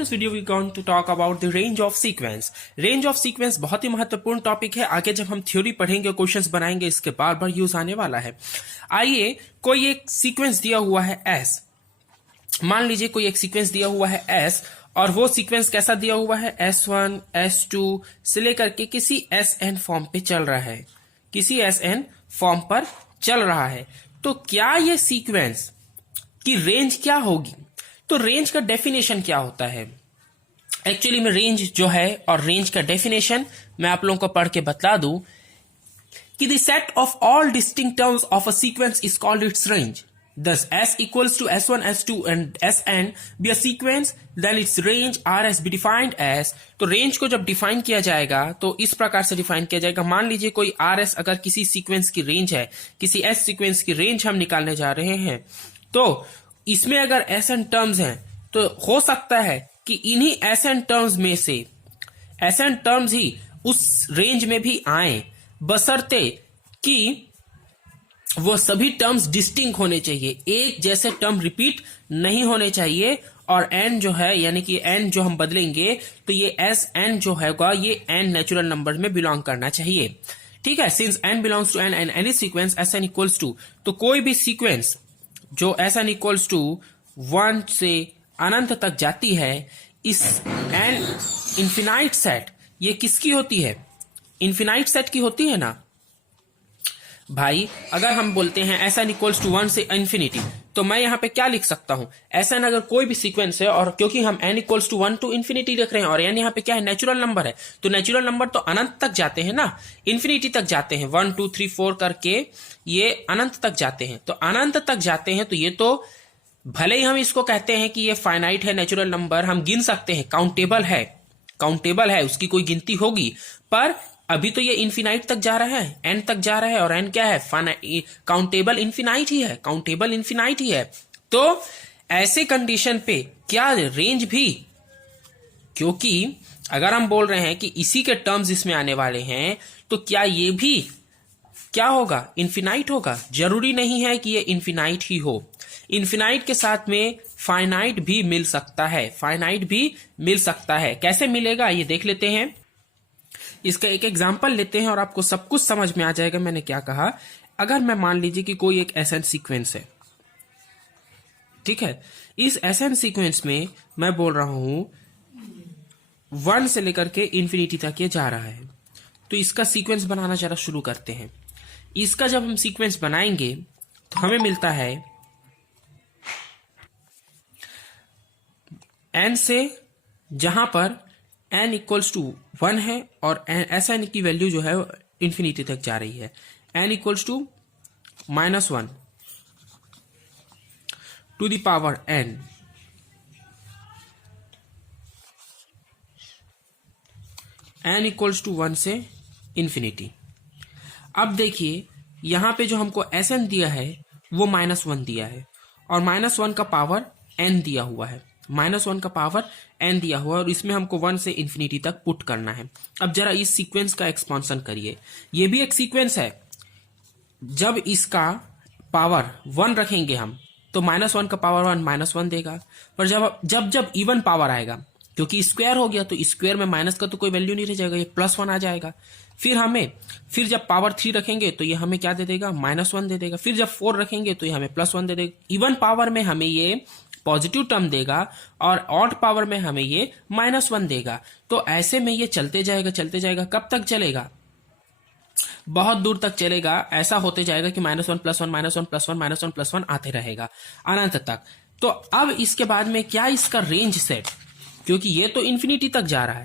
This video we're going to talk about the range of sequence. Range of sequence बहुत ही महत्वपूर्ण topic है। आगे जब हम थ्योरी पढ़ेंगे, क्वेश्चंस बनाएंगे, इसके बार बार यूज आने वाला है। आइए, कोई एक सीक्वेंस दिया हुआ है S। मान लीजिए कोई एक सीक्वेंस दिया हुआ है S और वो सीक्वेंस कैसा दिया हुआ है, S1, S2 से लेकर के किसी Sn फॉर्म पे चल रहा है, किसी Sn फॉर्म पर चल रहा है। तो क्या ये सीक्वेंस की रेंज क्या होगी? तो रेंज का डेफिनेशन क्या होता है? एक्चुअली में रेंज जो है और रेंज का डेफिनेशन मैं आप लोगों को पढ़ के बता दूं कि the set of all distinct terms of a sequence is called its range. Thus, S equals to S1, S2 and Sn be a sequence, then its range Rs be defined as. तो range को जब define किया जाएगा तो इस प्रकार से define किया जाएगा। मान लीजिए कोई Rs अगर किसी सीक्वेंस की रेंज है, किसी S सीक्वेंस की रेंज हम निकालने जा रहे हैं, तो इसमें अगर Sn टर्म्स हैं तो हो सकता है कि इन्हीं Sn टर्म्स में से Sn टर्म्स ही उस रेंज में भी आए, बशर्ते कि वो सभी टर्म्स डिस्टिंक्ट होने चाहिए, एक जैसे टर्म रिपीट नहीं होने चाहिए। और n जो है, यानी कि n जो हम बदलेंगे तो ये Sn जो होगा ये n नेचुरल नंबर में बिलोंग करना चाहिए। ठीक है, since n belongs to n and any sequence Sn equals to, तो कोई भी सीक्वेंस जो Sn इक्वल्स टू 1 से अनंत तक जाती है, इस n इन्फिनाइट सेट ये किसकी होती है? इन्फिनाइट सेट की होती है ना भाई। अगर हम बोलते हैं Sn इक्वल्स टू 1 से इंफिनिटी, तो मैं यहां पे क्या लिख सकता हूं? Sn अगर कोई भी सीक्वेंस है, और क्योंकि हम n equals to 1 to infinity रख रहे हैं और n यहां पे क्या है, नेचुरल नंबर है, तो नेचुरल नंबर तो अनंत तक जाते हैं ना, इंफिनिटी तक जाते हैं, 1 2 3 4 करके ये अनंत तक जाते हैं। तो अनंत तक जाते हैं तो ये तो भले ही हम इसको कहते हैं कि ये फाइनाइट है, नेचुरल नंबर हम गिन सकते हैं, काउंटेबल है, उसकी कोई गिनती होगी, पर अभी तो ये इन्फिनाइट तक जा रहा है, n तक जा रहा है, और n क्या है, काउंटेबल इन्फिनाइट ही है। तो ऐसे कंडीशन पे क्या रेंज भी, क्योंकि अगर हम बोल रहे हैं कि इसी के टर्म्स इसमें आने वाले हैं, तो क्या ये भी क्या होगा, इन्फिनाइट होगा? जरूरी नहीं है कि ये इन्फिनाइट ही हो, इन्फिनाइट के साथ में फाइनाइट भी मिल सकता है। कैसे मिलेगा ये देख लेते हैं। इसका एक एग्जाम्पल लेते हैं और आपको सब कुछ समझ में आ जाएगा मैंने क्या कहा। अगर मैं मान लीजिए कि कोई एक Sn सीक्वेंस है, ठीक है, इस Sn सीक्वेंस में मैं बोल रहा हूं 1 से लेकर के इंफिनिटी तक ये जा रहा है, तो इसका सीक्वेंस बनाना जरा शुरू करते हैं। इसका जब हम सीक्वेंस बनाएंगे तो हमें मिलता है n से, जहां पर n इक्वल्स टू 1 है और Sn की वैल्यू जो है इंफिनिटी तक जा रही है, n equals to -1 to the power n, n equals to 1 से इंफिनिटी। अब देखिए यहां पे जो हमको Sn दिया है वो -1 दिया है, और -1 का पावर n दिया हुआ है, और इसमें हमको 1 से इंफिनिटी तक पुट करना है। अब जरा इस सीक्वेंस का एक्सपांशन करिए, ये भी एक सीक्वेंस है। जब इसका पावर 1 रखेंगे हम तो -1 का पावर 1 -1 देगा, पर जब इवन पावर आएगा, क्योंकि स्क्वायर हो गया तो स्क्वायर में माइनस का तो कोई वैल्यू नहीं रह जाएगा, ये +1 आ जाएगा। फिर जब पावर 3 रखेंगे तो ये हमें क्या दे देगा, -1 दे देगा। फिर जब 4 रखेंगे तो ये हमें +1 दे देगा। इवन पावर में हमें ये पॉजिटिव टर्म देगा और ऑड पावर में हमें ये -1 देगा। तो ऐसे में ये चलते जाएगा। कब तक चलेगा? बहुत दूर तक चलेगा। ऐसा होते जाएगा कि -1 +1 +1 आते रहेगा अनंत तक। तो अब इसके बाद में क्या इसका रेंज सेट, क्योंकि ये तो इंफिनिटी तक जा रहा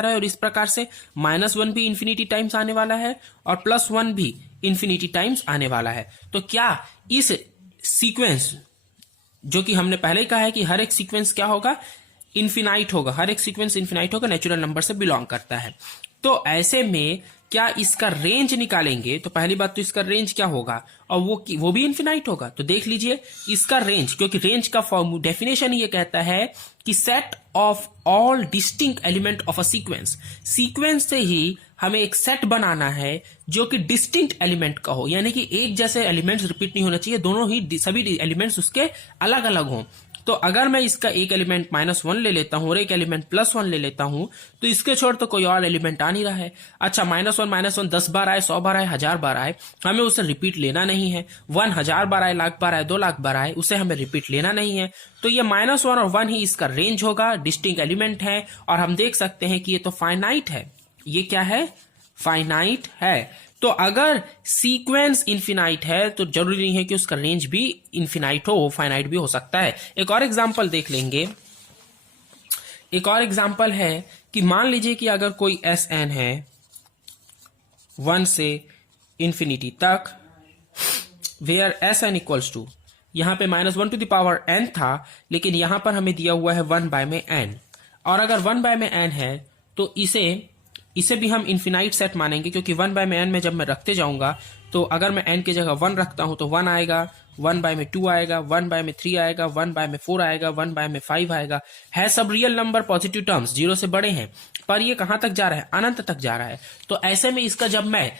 है, और इस प्रकार से -1 भी इंफिनिटी टाइम्स आने वाला है और +1 भी इंफिनिटी टाइम्स आने वाला है। तो क्या इस सीक्वेंस, जो कि हमने पहले ही कहा है कि हर एक सीक्वेंस क्या होगा, इन्फिनाइट होगा, नेचुरल नंबर से बिलोंग करता है। तो ऐसे में क्या इसका रेंज निकालेंगे तो पहली बात तो इसका रेंज क्या होगा, और वो भी इन्फिनाइट होगा। तो देख लीजिए इसका रेंज, क्योंकि रेंज का डेफिनेशन ये कहता है कि set of all distinct element of a sequence से ही हमें एक सेट बनाना है जो कि डिस्टिंक्ट एलिमेंट का हो, यानी कि एक जैसे एलिमेंट्स रिपीट नहीं होना चाहिए, दोनों ही सभी एलिमेंट्स उसके अलग अलग हों। तो अगर मैं इसका एक एलिमेंट -1 ले लेता हूं और एक एलिमेंट +1 ले लेता हूं तो इसके छोड़ तो कोई और एलिमेंट आ नहीं रहा है। अच्छा, -1 10 बार आए, 100 बार आए, 1000 बार आए, हमें उसे रिपीट लेना नहीं है। 1 1000 बार आए, लाख बार आए, 2 लाख बार आए, उसे हमें रिपीट लेना नहीं है। तो ये -1 और 1 ही इसका रेंज होगा, डिस्टिंक्ट एलिमेंट है। और हम देख सकते हैं कि ये तो फाइनाइट है। ये क्या है? फाइनाइट है। तो अगर सीक्वेंस इन्फिनाइट है तो जरूरी नहीं है कि उसका रेंज भी इन्फिनाइट हो, फाइनाइट भी हो सकता है। एक और एग्जांपल देख लेंगे। एक और एग्जांपल है कि मान लीजिए कि अगर कोई Sn है 1 से इंफिनिटी तक, वेयर Sn इक्वल्स टू, यहां पे -1n था, लेकिन यहां पर हमें दिया हुआ है 1/n। और अगर 1/n है तो इसे भी हम इन्फिनाइट सेट मानेंगे, क्योंकि 1/n में जब मैं रखते जाऊंगा तो अगर मैं n की जगह 1 रखता हूं तो 1 आएगा, 1/2 आएगा, 1/3 आएगा, 1/4 आएगा, 1/5 आएगा। है सब रियल नंबर, पॉजिटिव टर्म्स, 0 से बड़े हैं, पर ये कहां तक जा रहा है? अनंत तक जा रहा है। तो ऐसे में इसका जब मैं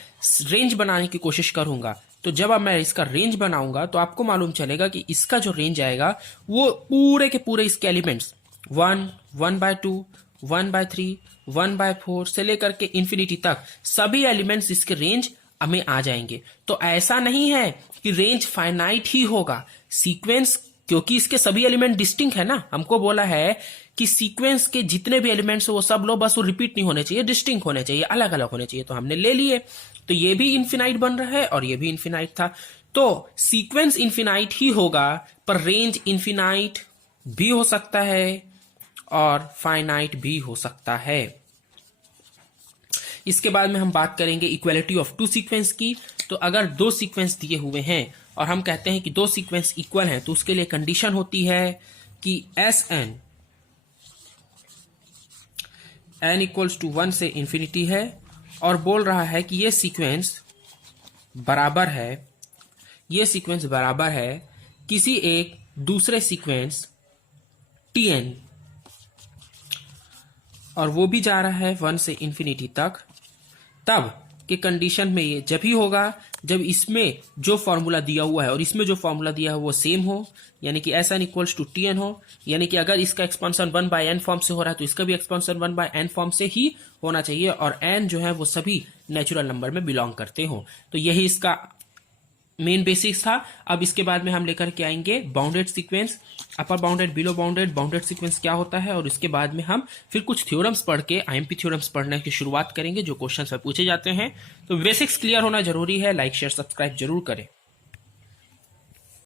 रेंज बनाने की कोशिश करूंगा, तो जब अब मैं इसका रेंज बनाऊंगा तो आपको मालूम चलेगा कि इसका जो रेंज आएगा वो पूरे के पूरे इसके एलिमेंट्स 1, 1/2, 1/3, 1/4 से लेकर के इंफिनिटी तक सभी एलिमेंट्स इसके रेंज में आ जाएंगे। तो ऐसा नहीं है कि रेंज फाइनाइट ही होगा। सीक्वेंस, क्योंकि इसके सभी एलिमेंट डिस्टिंक्ट है ना, हमको बोला है कि सीक्वेंस के जितने भी एलिमेंट्स वो सब लो, बस वो रिपीट नहीं होने चाहिए, डिस्टिंक्ट होने चाहिए, अलग अलग होने चाहिए। तो हमने ले लिए, तो ये भी इन्फिनाइट बन रहा है और ये भी इन्फिनाइट था। तो सीक्वेंस इन्फिनाइट ही होगा, पर रेंज इन्फिनाइट भी हो सकता है और फाइनाइट भी हो सकता है। इसके बाद में हम बात करेंगे इक्वलिटी ऑफ टू सीक्वेंस की। तो अगर दो सीक्वेंस दिए हुए हैं और हम कहते हैं कि दो सीक्वेंस इक्वल हैं, तो उसके लिए कंडीशन होती है कि Sn n इक्वल्स टू 1 से इंफिनिटी है और बोल रहा है कि ये सीक्वेंस बराबर है किसी एक दूसरे सीक्वेंस Tn, और वो भी जा रहा है 1 से इंफिनिटी तक। तब के कंडीशन में ये जब ही होगा जब इसमें जो फॉर्मूला दिया हुआ है और इसमें जो फॉर्मूला दिया है वो सेम हो, यानी कि Sn इक्वल्स टू Tn हो। यानी कि अगर इसका एक्सपेंशन 1/n फॉर्म से हो रहा है तो इसका भी एक्सपेंशन 1/n फॉर्म से ही होना चाहिए, और n जो है वो सभी नेचुरल नंबर में बिलोंग करते हो। तो यही इसका मेन बेसिक्स था। अब इसके बाद में हम लेकर के आएंगे bounded sequence, upper bounded, below bounded, bounded sequence क्या होता है, और इसके बाद में हम फिर कुछ थ्योरम्स पढ़ के आईएमपी थ्योरम्स पढ़ने की शुरुआत करेंगे जो क्वेश्चन में पूछे जाते हैं। तो बेसिक्स क्लियर होना जरूरी है। लाइक शेयर सब्सक्राइब जरूर करें।